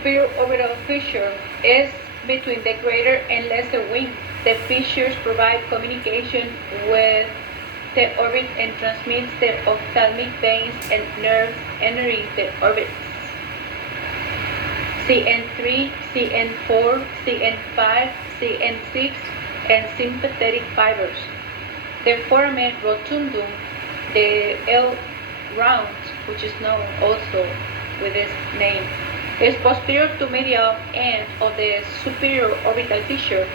superior orbital fissure is between the greater and lesser wing. The fissures provide communication with the orbit and transmits the ophthalmic veins and nerves entering the orbits. CN3, CN4, CN5, CN6, and sympathetic fibers. The foramen rotundum, the L round, which is known also with this name, is posterior to medial end of the superior orbital fissure.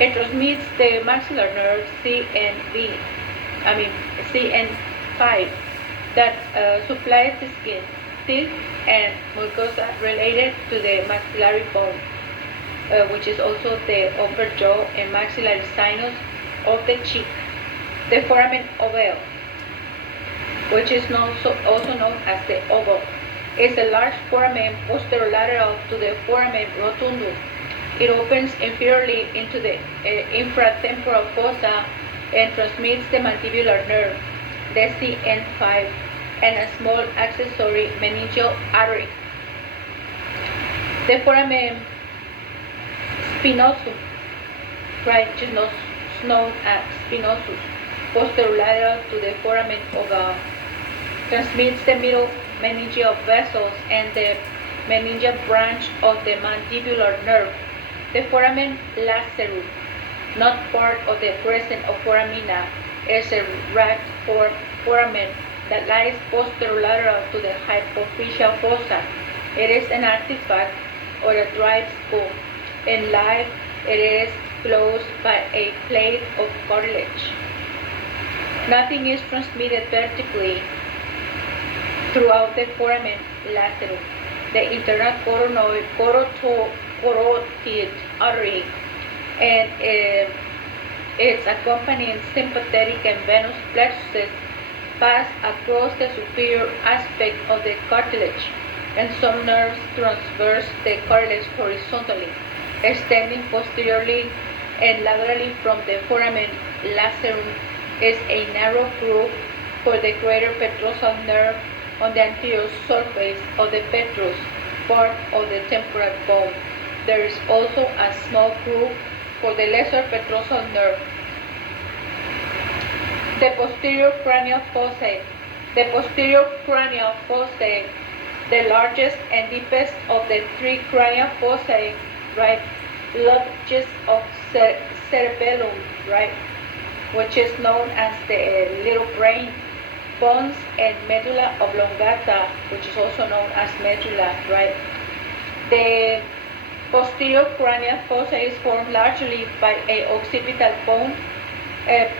It transmits the maxillar nerve CN5 that supplies the skin, teeth, and mucosa related to the maxillary bone, which is also the upper jaw and maxillary sinus of the cheek. The foramen ovale, which is also known as the oval, is a large foramen posterolateral to the foramen rotundum. It opens inferiorly into the infratemporal fossa and transmits the mandibular nerve, the CN5, and a small accessory meningeal artery. The foramen spinosum, right, which is known as spinosus, posterolateral to the foramen ovale, transmits the middle meningeal vessels and the meningeal branch of the mandibular nerve. The foramen lacerum, not part of the crescent of foramina, is a ragged foramen that lies posterolateral to the hypophyseal fossa. It is an artifact or a dried skull. In life, it is closed by a plate of cartilage. Nothing is transmitted vertically throughout the foramen lacerum. The internal carotid artery and its accompanying sympathetic and venous plexuses pass across the superior aspect of the cartilage, and some nerves transverse the cartilage horizontally, extending posteriorly and laterally from the foramen lacerum is a narrow groove for the greater petrosal nerve on the anterior surface of the petrous part of the temporal bone. There is also a small groove for the lesser petrosal nerve. The posterior cranial fossae. The posterior cranial fossae, the largest and deepest of the three cranial fossae, right, lodges of cerebellum, right, which is known as the little brain, bones, and medulla oblongata, which is also known as medulla, right. The posterior cranial fossa is formed largely by a occipital bone,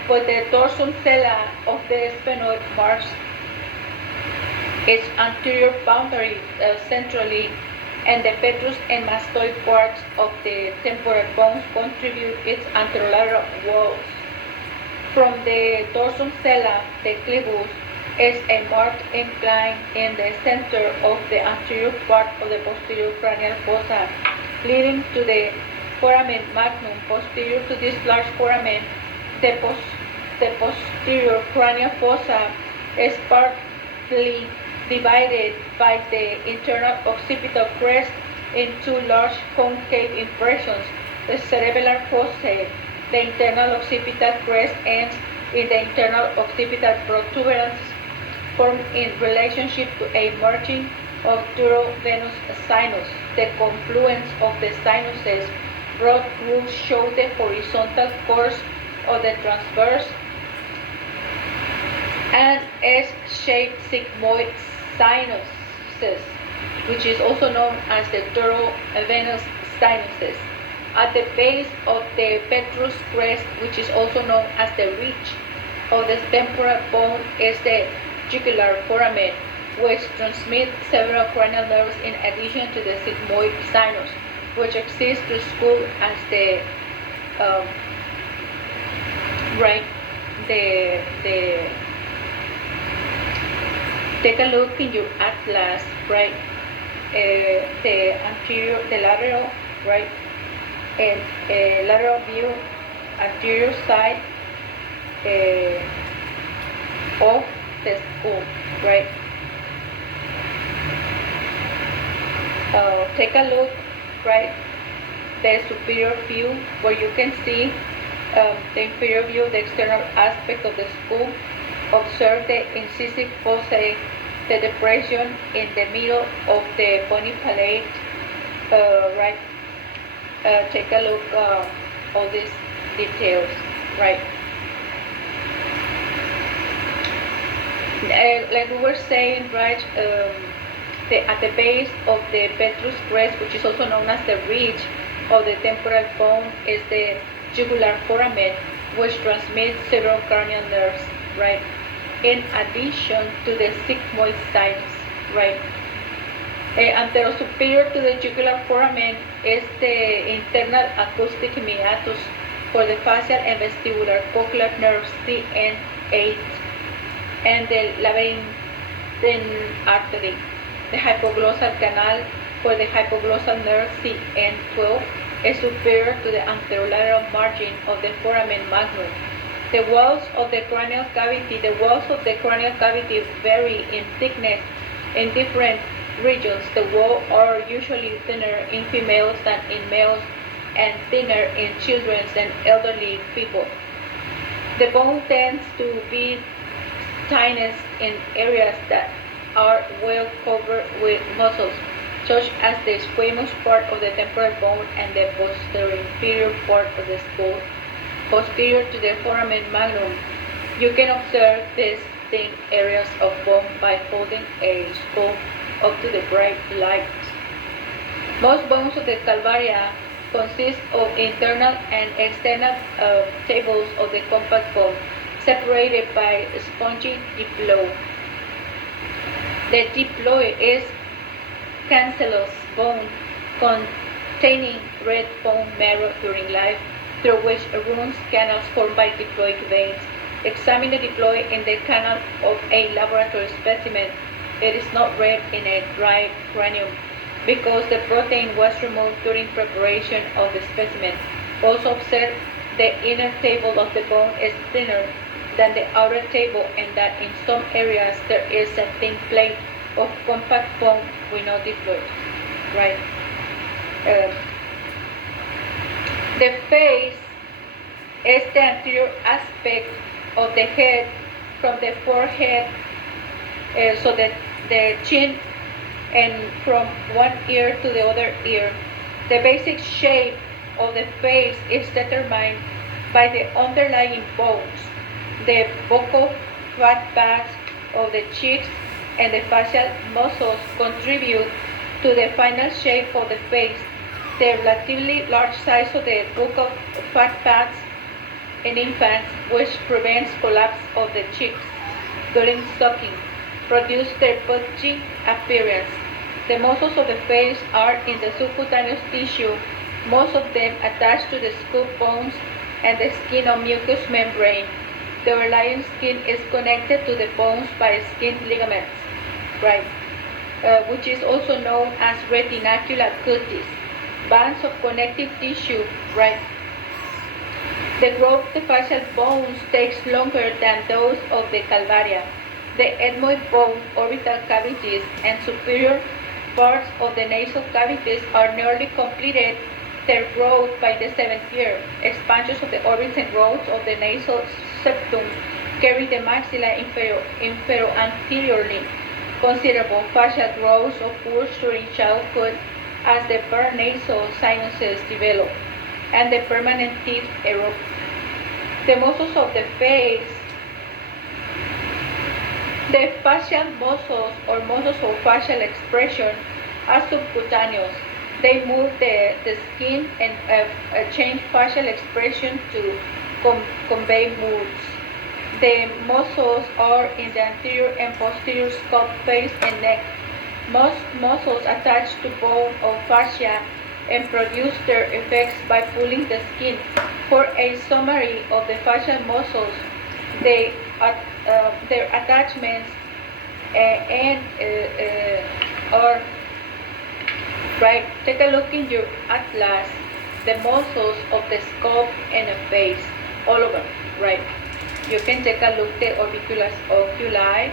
but the dorsum sella of the sphenoid marks its anterior boundary centrally, and the petrous and mastoid parts of the temporal bones contribute its anterolateral walls. From the dorsum sella, the clivus is a marked incline in the center of the anterior part of the posterior cranial fossa, leading to the foramen magnum. Posterior to this large foramen, the posterior cranial fossa is partly divided by the internal occipital crest in two large concave impressions, the cerebellar fossae. The internal occipital crest ends in the internal occipital protuberance formed in relationship to a merging of durovenous sinus. The confluence of the sinuses broad grooves show the horizontal course of the transverse and S-shaped sigmoid sinuses, which is also known as the durovenous sinuses. At the base of the petrous crest, which is also known as the ridge of the temporal bone, is the jugular foramen, which transmits several cranial nerves in addition to the sigmoid sinus, which exists to school as the take a look in your atlas, right? The anterior, the lateral, right? And lateral view, anterior side of the skull, right? Take a look, right, the superior view where you can see the inferior view, the external aspect of the skull. Observe the incisive fossa, the depression in the middle of the bony palate, right? Take a look all these details, right? Like we were saying, right? At the base of the petrous crest, which is also known as the ridge of the temporal bone, is the jugular foramen, which transmits several cranial nerves, right? In addition to the sigmoid sinus, right? Anterosuperior to the jugular foramen is the internal acoustic meatus for the facial and vestibular cochlear nerves CN8 and the labyrinthine artery. The hypoglossal canal for the hypoglossal nerve CN12 is superior to the anterolateral margin of the foramen magnum. The walls of the cranial cavity vary in thickness in different regions. The walls are usually thinner in females than in males and thinner in children than elderly people. The bone tends to be tinnitus in areas that are well covered with muscles, such as the squamous part of the temporal bone and the posterior inferior part of the skull, posterior to the foramen magnum. You can observe these thin areas of bone by holding a skull up to the bright light. Most bones of the calvaria consist of internal and external tables of the compact bone, separated by a spongy diploe. The diploe is cancellous bone containing red bone marrow during life, through which runs canals formed by diploic veins. Examine the diploe in the canal of a laboratory specimen. It is not red in a dry cranium because the protein was removed during preparation of the specimen. Also observe the inner table of the bone is thinner than the outer table, and that in some areas there is a thin plate of compact bone with no diploid, right? The face is the anterior aspect of the head from the forehead, so that the chin, and from one ear to the other ear. The basic shape of the face is determined by the underlying bones. The buccal fat pads of the cheeks and the facial muscles contribute to the final shape of the face. The relatively large size of the buccal fat pads in infants, which prevents collapse of the cheeks during sucking, produce their pudgy appearance. The muscles of the face are in the subcutaneous tissue, most of them attached to the skull bones and the skin or mucous membrane. The overlying skin is connected to the bones by skin ligaments, right? Which is also known as retinacular cutis, bands of connective tissue, right? The growth of the facial bones takes longer than those of the calvaria. The ethmoid bone, orbital cavities, and superior parts of the nasal cavities are nearly completed their growth by the 7th year. Expansions of the orbits and growths of the nasal septum carry the maxilla infero-anteriorly. Considerable facial growth occurs during childhood as the paranasal sinuses develop and the permanent teeth erupt. The muscles of the face. The facial muscles or muscles of facial expression are subcutaneous. They move the skin and change facial expression to convey moods. The muscles are in the anterior and posterior scalp, face, and neck. Most muscles attach to bone or fascia and produce their effects by pulling the skin. For a summary of the facial muscles, their attachments are right. Take a look in your atlas, the muscles of the scalp and the face, all of them, right? You can take a look the orbicularis oculi,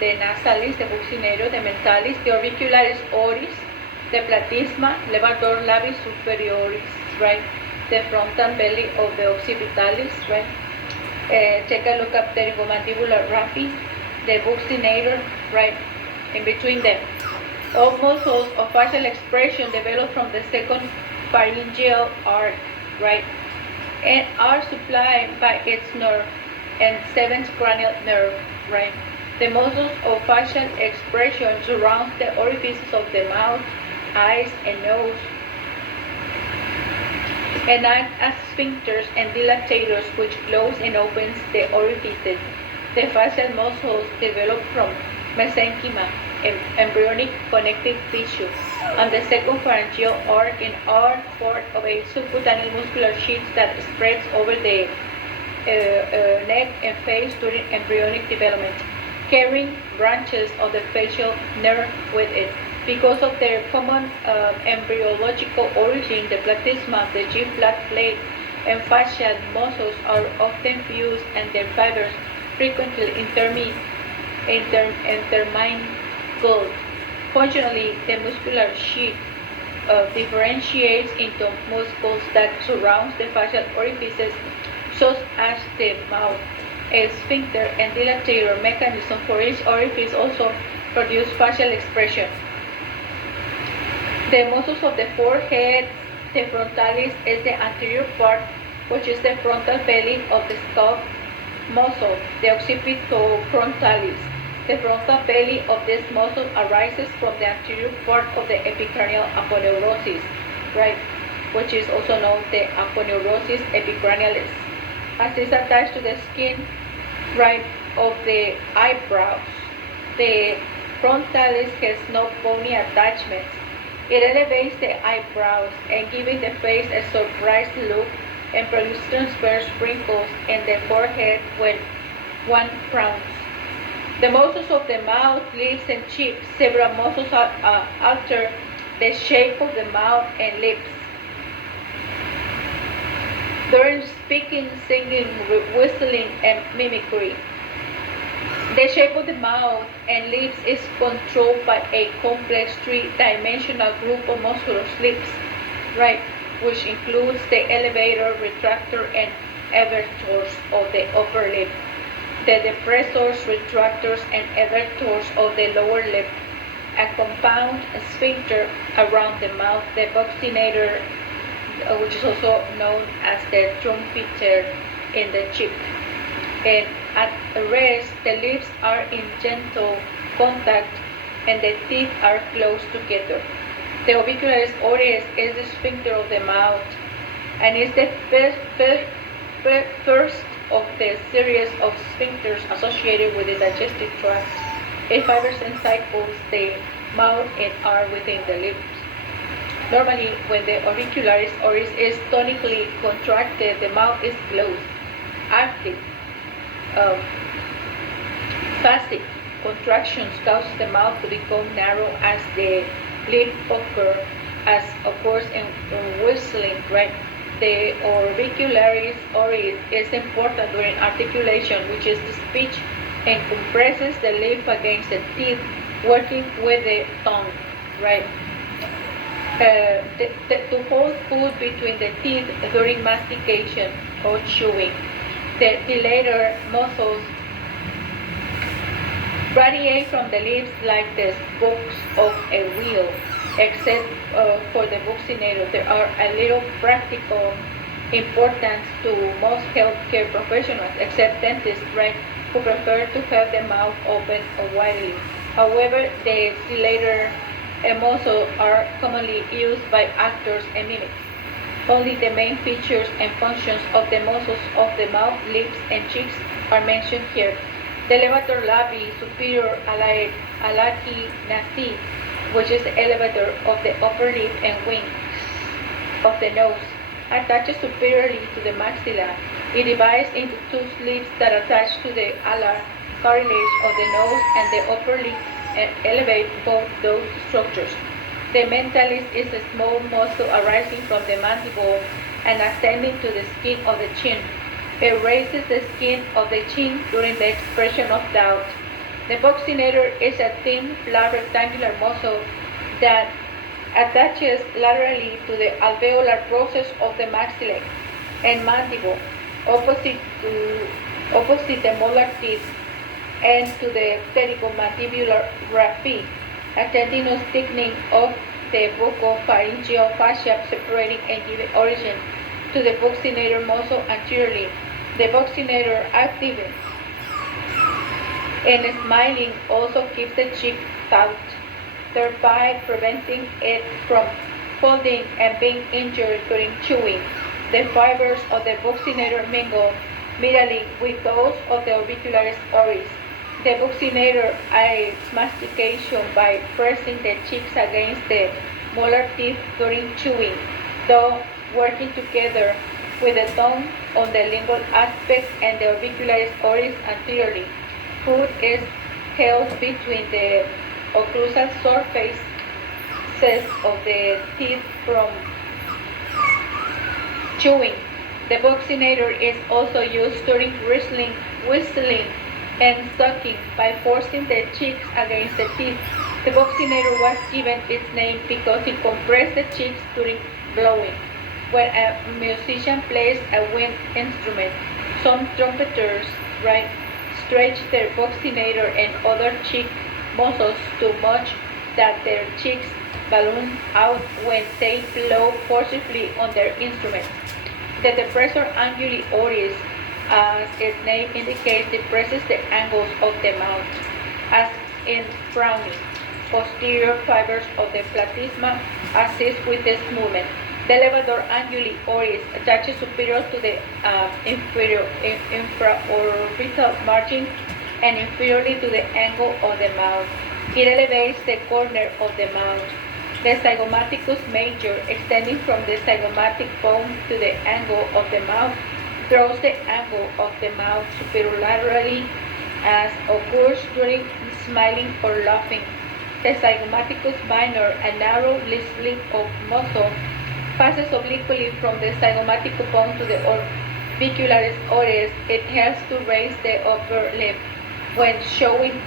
the nasalis, the buccinator, the mentalis, the orbicularis oris, the platysma, levator labii superioris, right? The frontal belly of the occipitalis, right? Take a look at the pterygomandibular raphe, the buccinator, right? In between them. All muscles of facial expression develop from the second pharyngeal arc, right? And are supplied by its nerve and seventh cranial nerve, right? The muscles of facial expression surround the orifices of the mouth, eyes, and nose, and act as sphincters and dilatators which close and opens the orifices. The facial muscles develop from mesenchyma, embryonic connective tissue, and the second pharyngeal arc and are part of a subcutaneous muscular sheath that spreads over the neck and face during embryonic development, carrying branches of the facial nerve with it. Because of their common embryological origin, the platysma, the G-flat plate, and facial muscles are often fused and their fibers frequently intermingled. Functionally, the muscular sheath differentiates into muscles that surround the facial orifices, such as the mouth. A sphincter and dilatator mechanism for each orifice also produce facial expression. The muscles of the forehead, the frontalis is the anterior part, which is the frontal belly of the skull muscle, the occipitofrontalis. The frontal belly of this muscle arises from the anterior part of the epicranial aponeurosis, right, which is also known the aponeurosis epicranialis, as is attached to the skin, right, of the eyebrows. The frontalis has no bony attachments. It elevates the eyebrows and giving the face a surprised look and produces transverse wrinkles in the forehead when one frowns. The muscles of the mouth, lips, and cheeks, several muscles alter the shape of the mouth and lips. During speaking, singing, whistling, and mimicry, the shape of the mouth and lips is controlled by a complex three-dimensional group of muscular slips, right, which includes the elevator, retractor, and evertors of the upper lip, the depressors, retractors, and evertors of the lower lip, a compound sphincter around the mouth, the buccinator, which is also known as the trumpeter in the cheek. And at rest, the lips are in gentle contact and the teeth are close together. The orbicularis oris is the sphincter of the mouth and is the first of the series of sphincters associated with the digestive tract. It fibers encircles the mouth and are within the lips. Normally, when the orbicularis oris is tonically contracted, the mouth is closed. Active Facet contractions cause the mouth to become narrow as the lip occurs in whistling, right? The orbicularis oris is important during articulation, which is the speech, and compresses the lip against the teeth, working with the tongue, right? To hold food between the teeth during mastication or chewing. The dilator muscles radiate from the lips like the spokes of a wheel, except for the buccinator. There are a little practical importance to most healthcare professionals, except dentists, right, who prefer to have the mouth open widely. However, the dilator muscles are commonly used by actors and mimics. Only the main features and functions of the muscles of the mouth, lips, and cheeks are mentioned here. The levator labii superior alaki nasi, which is the elevator of the upper lip and wings of the nose, attaches superiorly to the maxilla. It divides into two slits that attach to the alar cartilage of the nose and the upper lip and elevate both those structures. The mentalis is a small muscle arising from the mandible and ascending to the skin of the chin. It raises the skin of the chin during the expression of doubt. The buccinator is a thin, flat, rectangular muscle that attaches laterally to the alveolar process of the maxillae and mandible, opposite the molar teeth, and to the pterygomandibular raphe, a tendinous thickening of the buccopharyngeal fascia separating and giving origin to the buccinator muscle anteriorly. The buccinator active and smiling also keeps the cheek taut, thereby preventing it from folding and being injured during chewing. The fibers of the buccinator mingle medially with those of the orbicularis oris. The buccinator aids mastication by pressing the cheeks against the molar teeth during chewing, though working together with the tongue on the lingual aspect and the orbicularis oris anteriorly. Food is held between the occlusal surfaces of the teeth from chewing. The buccinator is also used during whistling, and sucking by forcing the cheeks against the teeth. The buccinator was given its name because it compressed the cheeks during blowing. When a musician plays a wind instrument, some trumpeters stretch their buccinator and other cheek muscles too much that their cheeks balloon out when they blow forcibly on their instruments. The depressor anguli oris, as its name indicates, depresses the angles of the mouth, as in frowning. Posterior fibers of the platysma assist with this movement. The levador anguli oris attaches superior to the infraorbital margin and inferiorly to the angle of the mouth. It elevates the corner of the mouth. The zygomaticus major, extending from the zygomatic bone to the angle of the mouth, draws the angle of the mouth superolaterally as occurs during smiling or laughing. The zygomaticus minor, a narrow slip of muscle, passes obliquely from the zygomatic bone to the orbicularis oris. It helps to raise the upper lip when showing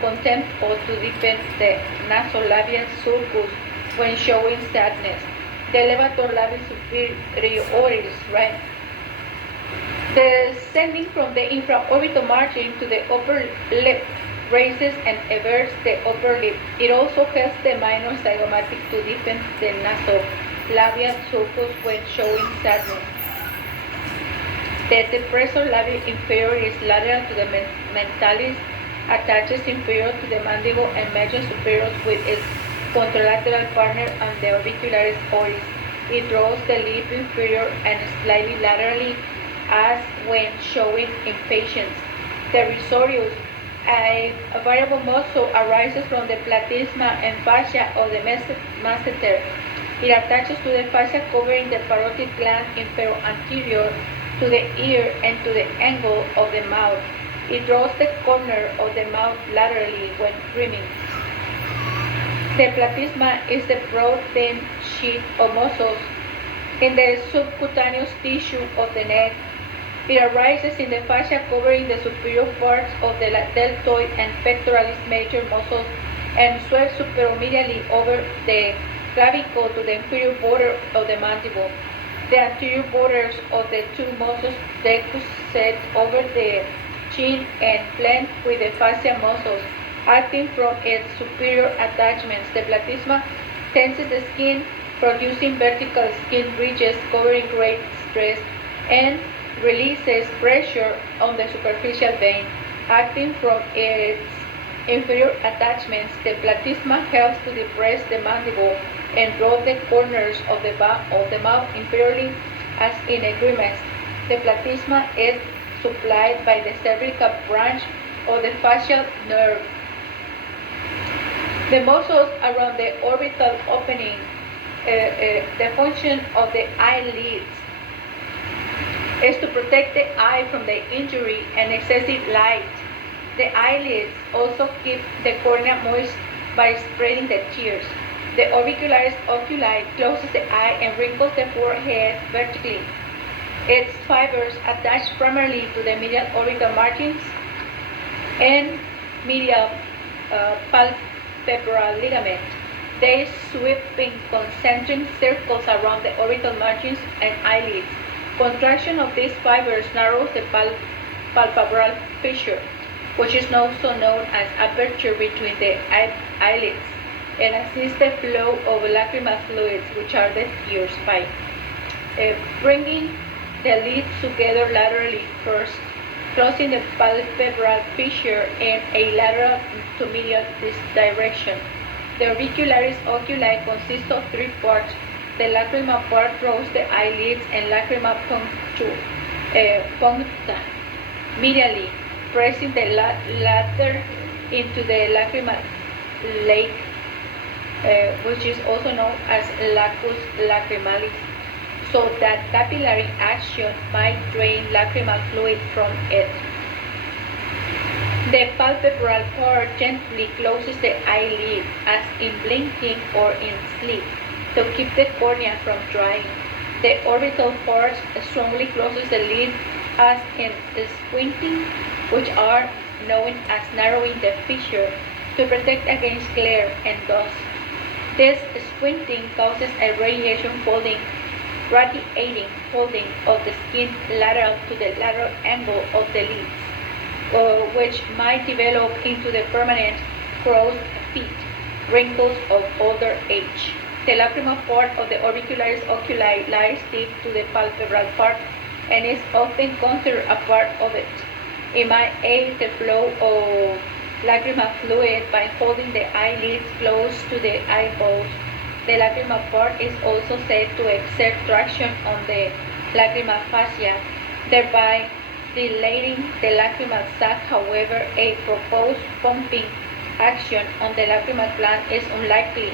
contempt or to deepen the nasolabial sulcus when showing sadness. The levator labii superioris, descending from the infraorbital margin to the upper lip, raises and everts the upper lip. It also helps the minor zygomatic to deepen the nasolabial sulcus when showing sadness. The depressor labii inferior is lateral to the mentalis, attaches inferior to the mandible and major superior with its contralateral partner on the orbicularis oris. It draws the lip inferior and slightly laterally as when showing impatience. The risorius, a variable muscle, arises from the platysma and fascia of the masseter. It attaches to the fascia covering the parotid gland infero-anterior to the ear and to the angle of the mouth. It draws the corner of the mouth laterally when dreaming. The platysma is the broad thin sheet of muscles in the subcutaneous tissue of the neck. It arises in the fascia covering the superior parts of the deltoid and pectoralis major muscles and swells superomedially over the clavicle to the inferior border of the mandible. The anterior borders of the two muscles decussate over the chin and blend with the facial muscles. Acting from its superior attachments, the platysma tenses the skin, producing vertical skin ridges covering great stress, and releases pressure on the superficial vein. Acting from its inferior attachments, the platysma helps to depress the mandible and draw the corners of the mouth inferiorly as in a grimace. The platysma is supplied by the cervical branch of the facial nerve. The muscles around the orbital opening, the function of the eyelids is to protect the eye from the injury and excessive light. The eyelids also keep the cornea moist by spreading the tears. The orbicularis oculi closes the eye and wrinkles the forehead vertically. Its fibers attach primarily to the medial orbital margins and medial palpebral ligament. They sweep in concentric circles around the orbital margins and eyelids. Contraction of these fibers narrows the palpebral fissure, which is also known as aperture between the eyelids, and assists the flow of lacrimal fluids, which are the tears, by bringing the lids together laterally first, closing the palpebral fissure in a lateral to medial direction. The auricularis oculi consists of three parts. The lacrimal part draws the eyelids and lacrimal puncta medially, pressing the latter into the lacrimal lake, which is also known as lacus lacrimalis, so that capillary action might drain lacrimal fluid from it. The palpebral part gently closes the eyelid, as in blinking or in sleep, to keep the cornea from drying. The orbital part strongly closes the lid, as in squinting, which are known as narrowing the fissure, to protect against glare and dust. This squinting causes a radiating folding of the skin lateral to the lateral angle of the lids, which might develop into the permanent crow's feet, wrinkles of older age. The lacrimal part of the auricularis oculi lies deep to the palpebral part and is often considered a part of it. It might aid the flow of lacrimal fluid by holding the eyelids close to the eyeballs. The lacrimal part is also said to exert traction on the lacrimal fascia, thereby dilating the lacrimal sac. However, a proposed pumping action on the lacrimal gland is unlikely.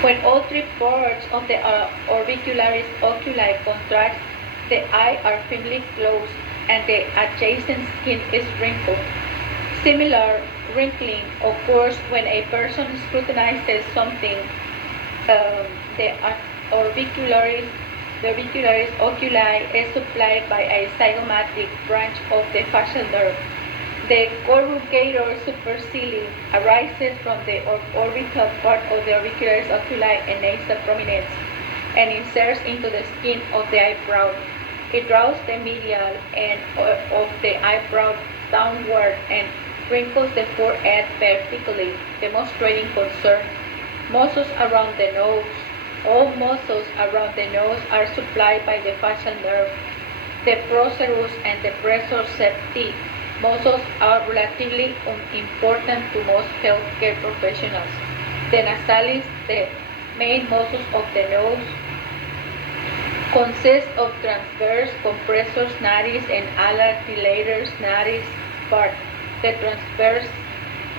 When all three parts of the auricularis oculi contract, the eyes are firmly closed and the adjacent skin is wrinkled. Similar wrinkling occurs when a person scrutinizes something. The auricularis oculi is supplied by a zygomatic branch of the facial nerve. The corrugator supercilii arises from the orbital part of the auricularis oculi and nasal prominence, and inserts into the skin of the eyebrow. It draws the medial end of the eyebrow downward and wrinkles the forehead vertically, demonstrating concern. Muscles around the nose. All muscles around the nose are supplied by the facial nerve. The procerus and the pressor septi muscles are relatively unimportant to most healthcare professionals. The nasalis, the main muscles of the nose, consist of transverse compressors nares and alar dilators nares part. The transverse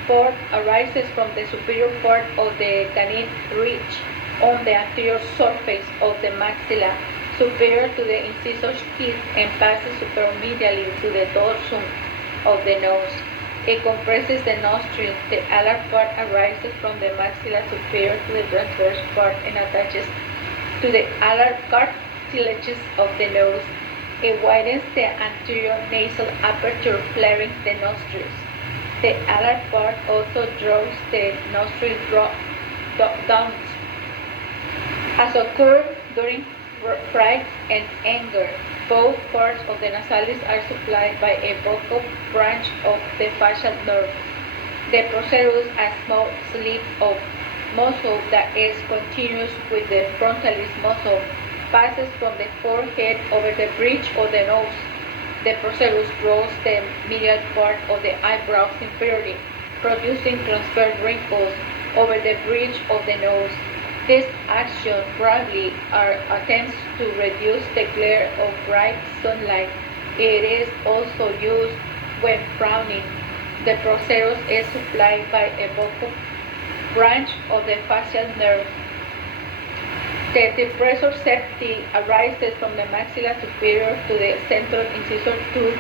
part arises from the superior part of the canine ridge on the anterior surface of the maxilla, superior to the incisor teeth, and passes superomedially to the dorsum of the nose. It compresses the nostrils. The alar part arises from the maxilla superior to the transverse part and attaches to the alar cartilages of the nose. It widens the anterior nasal aperture, flaring the nostrils. The alar part also draws the nostril down, as occurs during fright and anger. Both parts of the nasalis are supplied by a vocal branch of the facial nerve. The procerus, a small slit of muscle that is continuous with the frontalis muscle, passes from the forehead over the bridge of the nose. The procerus draws the medial part of the eyebrows inferiorly, producing transverse wrinkles over the bridge of the nose. This action probably are attempts to reduce the glare of bright sunlight. It is also used when frowning. The procerus is supplied by a vocal branch of the facial nerve. The depressor septi arises from the maxilla superior to the central incisor tooth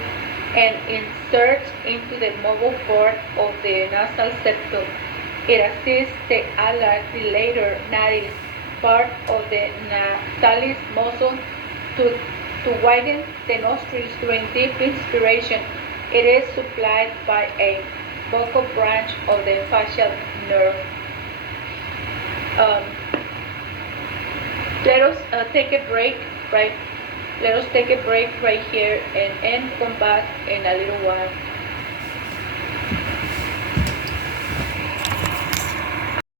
and inserts into the mobile part of the nasal septum. It assists the alar dilator nares part of the natalis muscle to widen the nostrils during deep inspiration. It is supplied by a vocal branch of the facial nerve. um, let us take a break, right? Let us take a break right here and come back in a little while.